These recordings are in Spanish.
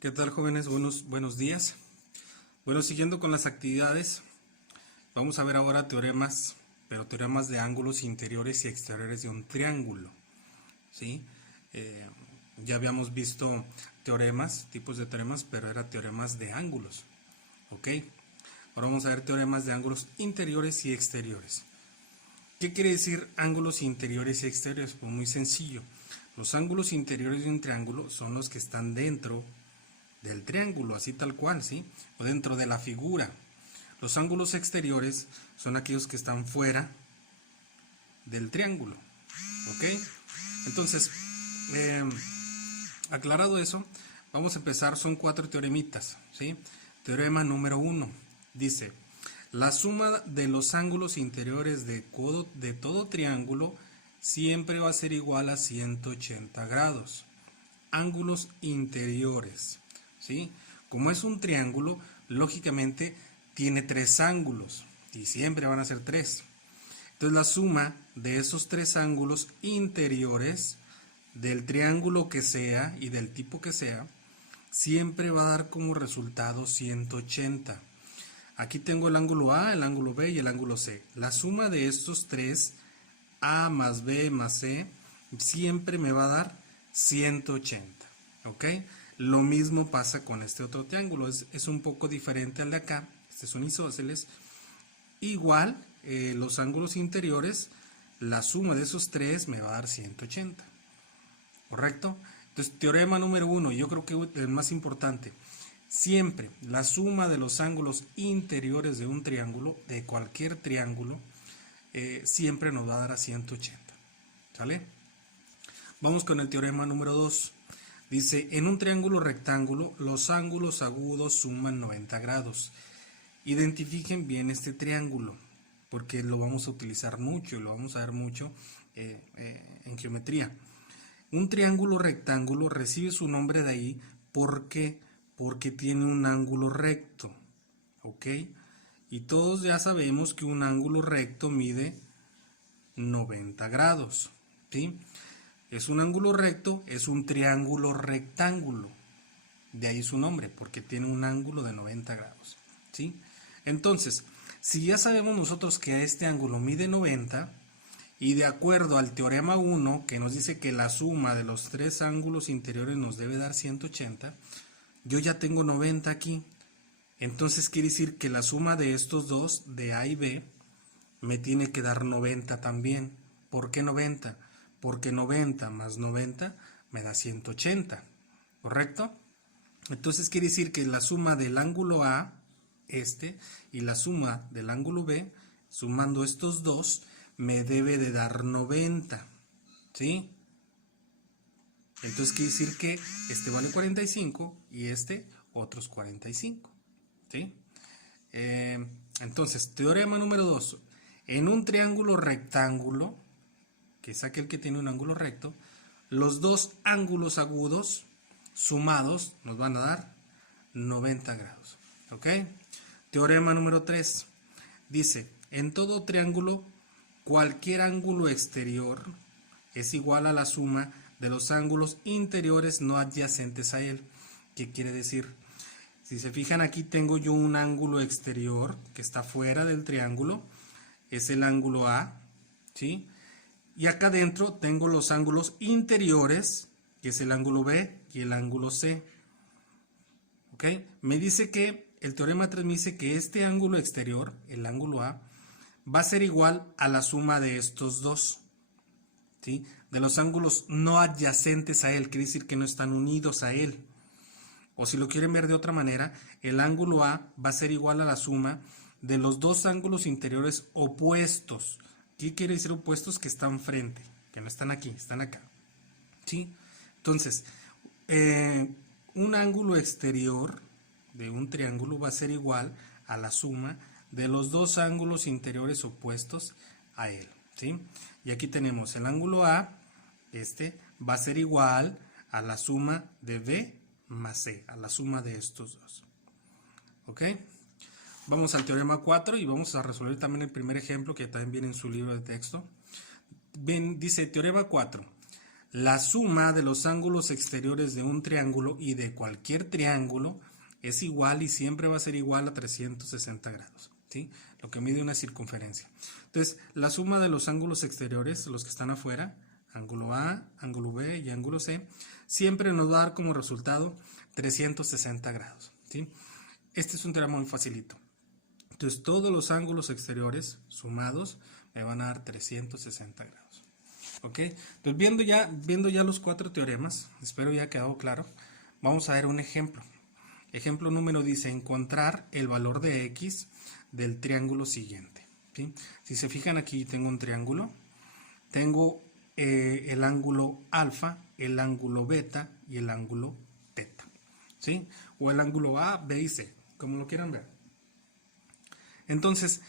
¿Qué tal, jóvenes? Buenos días. Bueno, siguiendo con las actividades, vamos a ver ahora teoremas, pero teoremas de ángulos interiores y exteriores de un triángulo, ¿sí? Eh, ya habíamos visto teoremas, tipos de teoremas, pero era teoremas de ángulos, ¿ok? Ahora vamos a ver teoremas de ángulos interiores y exteriores. ¿Qué quiere decir ángulos interiores y exteriores? Pues muy sencillo. Los ángulos interiores de un triángulo son los que están dentro del triángulo, así tal cual, ¿sí? O dentro de la figura. Los ángulos exteriores son aquellos que están fuera del triángulo, ¿ok? Entonces, aclarado eso, vamos a empezar, son 4 teoremitas, ¿sí? Teorema número 1, dice, la suma de los ángulos interiores de todo triángulo siempre va a ser igual a 180 grados. Ángulos interiores, ¿sí? Como es un triángulo, lógicamente tiene 3 ángulos y siempre van a ser 3. Entonces la suma de esos 3 ángulos interiores del triángulo que sea y del tipo que sea, siempre va a dar como resultado 180. Aquí tengo el ángulo A, el ángulo B y el ángulo C. La suma de estos 3, A más B más C, siempre me va a dar 180, ¿ok? Lo mismo pasa con este otro triángulo, es un poco diferente al de acá, este es un isósceles. Igual, los ángulos interiores, la suma de esos 3 me va a dar 180, ¿correcto? Entonces, teorema número 1, yo creo que el más importante, siempre la suma de los ángulos interiores de un triángulo, de cualquier triángulo, siempre nos va a dar a 180, ¿sale? Vamos con el teorema número 2. Dice, en un triángulo rectángulo, los ángulos agudos suman 90 grados. Identifiquen bien este triángulo, porque lo vamos a utilizar mucho y lo vamos a ver mucho en geometría. Un triángulo rectángulo recibe su nombre de ahí porque tiene un ángulo recto, ¿ok? Y todos ya sabemos que un ángulo recto mide 90 grados, ¿sí? Es un ángulo recto, es un triángulo rectángulo. De ahí su nombre, porque tiene un ángulo de 90 grados, ¿sí? Entonces, si ya sabemos nosotros que este ángulo mide 90, y de acuerdo al teorema 1, que nos dice que la suma de los 3 ángulos interiores nos debe dar 180, yo ya tengo 90 aquí. Entonces quiere decir que la suma de estos dos, de A y B, me tiene que dar 90 también. ¿Por qué 90? Porque 90 más 90 me da 180, ¿correcto? Entonces quiere decir que la suma del ángulo A, y la suma del ángulo B, sumando estos dos, me debe de dar 90, ¿sí? Entonces quiere decir que este vale 45 y este otros 45, ¿sí? Entonces, teorema número 2. En un triángulo rectángulo, que es aquel que tiene un ángulo recto, los dos ángulos agudos sumados nos van a dar 90 grados. ¿Ok? Teorema número 3. Dice, en todo triángulo, cualquier ángulo exterior es igual a la suma de los ángulos interiores no adyacentes a él. ¿Qué quiere decir? Si se fijan, aquí tengo yo un ángulo exterior que está fuera del triángulo, es el ángulo A, ¿sí? Y acá adentro tengo los ángulos interiores, que es el ángulo B y el ángulo C. ¿Ok? Me dice que, el teorema 3 me dice que este ángulo exterior, el ángulo A, va a ser igual a la suma de estos dos, ¿sí? De los ángulos no adyacentes a él, quiere decir que no están unidos a él. O si lo quieren ver de otra manera, el ángulo A va a ser igual a la suma de los dos ángulos interiores opuestos. ¿Qué quiere decir opuestos? Que están frente, que no están aquí, están acá, ¿sí? Entonces, un ángulo exterior de un triángulo va a ser igual a la suma de los dos ángulos interiores opuestos a él, ¿sí? Y aquí tenemos el ángulo A, va a ser igual a la suma de B más C, a la suma de estos dos. ¿Ok? Vamos al teorema 4 y vamos a resolver también el primer ejemplo que también viene en su libro de texto. Dice teorema 4. la suma de los ángulos exteriores de un triángulo y de cualquier triángulo es igual y siempre va a ser igual a 360 grados, ¿sí? Lo que mide una circunferencia. Entonces, la suma de los ángulos exteriores, los que están afuera, ángulo A, ángulo B y ángulo C, siempre nos va a dar como resultado 360 grados, ¿sí? Este es un teorema muy facilito. Entonces, todos los ángulos exteriores sumados me van a dar 360 grados. ¿Ok? Entonces, viendo ya los 4 teoremas, espero ya haya quedado claro, vamos a ver un ejemplo. Ejemplo número dice, encontrar el valor de x del triángulo siguiente, ¿sí? Si se fijan aquí tengo un triángulo, tengo el ángulo alfa, el ángulo beta y el ángulo teta, ¿sí? O el ángulo A, B y C, como lo quieran ver. Entonces,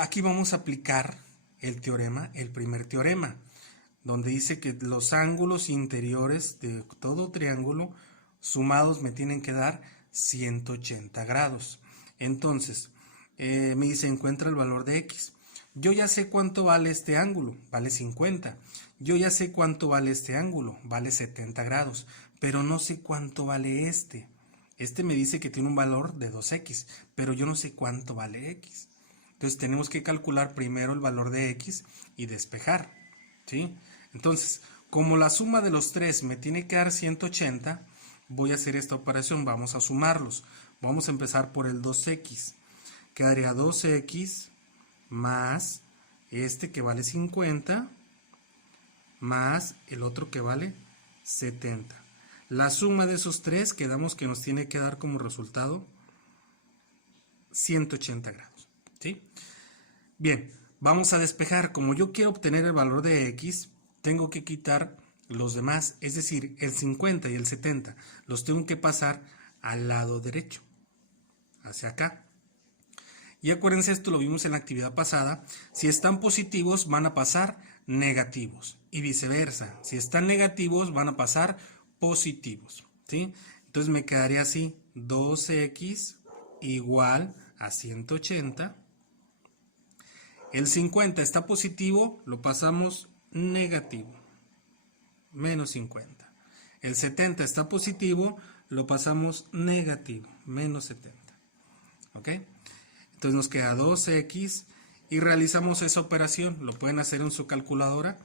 aquí vamos a aplicar el teorema, el primer teorema, donde dice que los ángulos interiores de todo triángulo sumados me tienen que dar 180 grados. Entonces, me dice encuentra el valor de x. Yo ya sé cuánto vale este ángulo, vale 50. Yo ya sé cuánto vale este ángulo, vale 70 grados, pero no sé cuánto vale este. Este me dice que tiene un valor de 2x, pero yo no sé cuánto vale x. Entonces tenemos que calcular primero el valor de x y despejar, ¿sí? Entonces, como la suma de los tres me tiene que dar 180, voy a hacer esta operación, vamos a sumarlos. Vamos a empezar por el 2x. Quedaría 2x más este que vale 50 más el otro que vale 70. La suma de esos tres quedamos que nos tiene que dar como resultado 180 grados, ¿sí? Bien, vamos a despejar. Como yo quiero obtener el valor de x, tengo que quitar los demás, es decir, el 50 y el 70, los tengo que pasar al lado derecho, hacia acá. Y acuérdense, esto lo vimos en la actividad pasada, si están positivos van a pasar negativos y viceversa, si están negativos van a pasar positivos, ¿sí? Entonces me quedaría así, 2x igual a 180. El 50 está positivo, lo pasamos negativo, menos 50. El 70 está positivo, lo pasamos negativo, menos 70. ¿Ok? Entonces nos queda 2x y realizamos esa operación. Lo pueden hacer en su calculadora.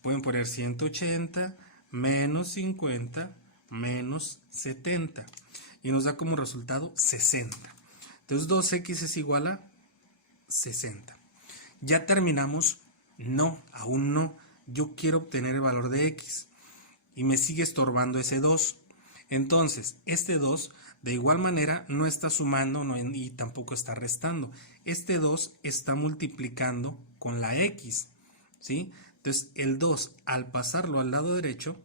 Pueden poner 180 menos 50 menos 70. Y nos da como resultado 60. Entonces 2x es igual a 60. ¿Ya terminamos? No, aún no. Yo quiero obtener el valor de x. Y me sigue estorbando ese 2. Entonces, este 2 de igual manera no está sumando y tampoco está restando. Este 2 está multiplicando con la x, ¿sí? Entonces, el 2 al pasarlo al lado derecho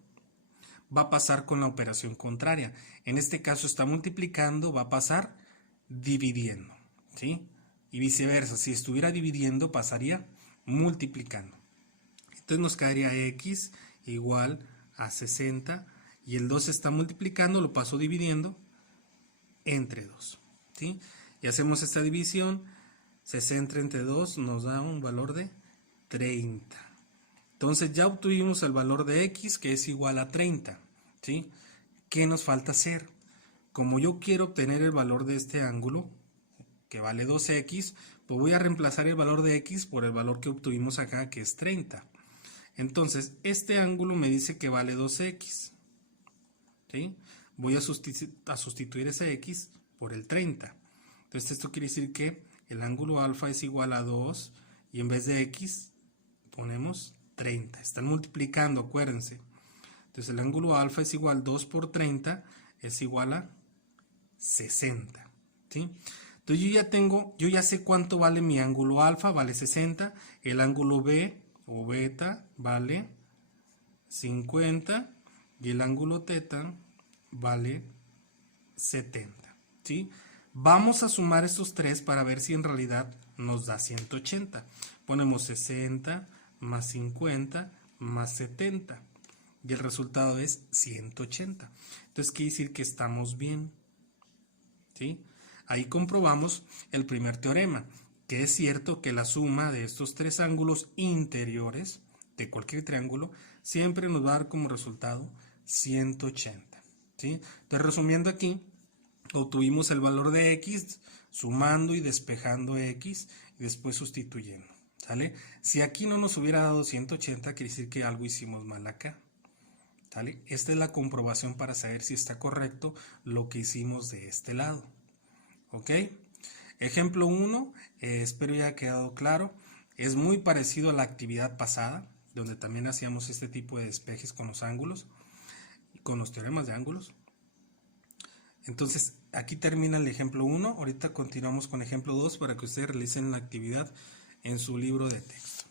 va a pasar con la operación contraria. En este caso está multiplicando, va a pasar dividiendo, ¿sí? Y viceversa, si estuviera dividiendo pasaría multiplicando. Entonces nos quedaría x igual a 60 y el 2 está multiplicando, lo paso dividiendo entre 2, ¿sí? Y hacemos esta división, 60 entre 2 nos da un valor de 30. Entonces ya obtuvimos el valor de x que es igual a 30, ¿sí? ¿Qué nos falta hacer? Como yo quiero obtener el valor de este ángulo, que vale 2x, pues voy a reemplazar el valor de x por el valor que obtuvimos acá, que es 30. Entonces, este ángulo me dice que vale 2x, ¿sí? Voy a sustituir ese x por el 30. Entonces, esto quiere decir que el ángulo alfa es igual a 2 y en vez de x ponemos 30. Están multiplicando, acuérdense. Entonces, el ángulo alfa es igual a 2 por 30, es igual a 60, ¿sí? Entonces, yo ya sé cuánto vale mi ángulo alfa, vale 60. El ángulo B o beta vale 50 y el ángulo teta vale 70, ¿sí? Vamos a sumar estos tres para ver si en realidad nos da 180. Ponemos 60 más 50 más 70 y el resultado es 180. Entonces quiere decir que estamos bien, ¿sí? Ahí comprobamos el primer teorema, que es cierto que la suma de estos tres ángulos interiores de cualquier triángulo siempre nos va a dar como resultado 180. ¿Sí? Entonces, resumiendo aquí, obtuvimos el valor de x sumando y despejando x y después sustituyendo. ¿Sale? Si aquí no nos hubiera dado 180, quiere decir que algo hicimos mal acá. ¿Sale? Esta es la comprobación para saber si está correcto lo que hicimos de este lado. ¿Ok? Ejemplo 1, espero ya haya quedado claro. Es muy parecido a la actividad pasada, donde también hacíamos este tipo de despejes con los ángulos, con los teoremas de ángulos. Entonces, aquí termina el ejemplo 1. Ahorita continuamos con ejemplo 2 para que ustedes realicen la actividad en su libro de texto.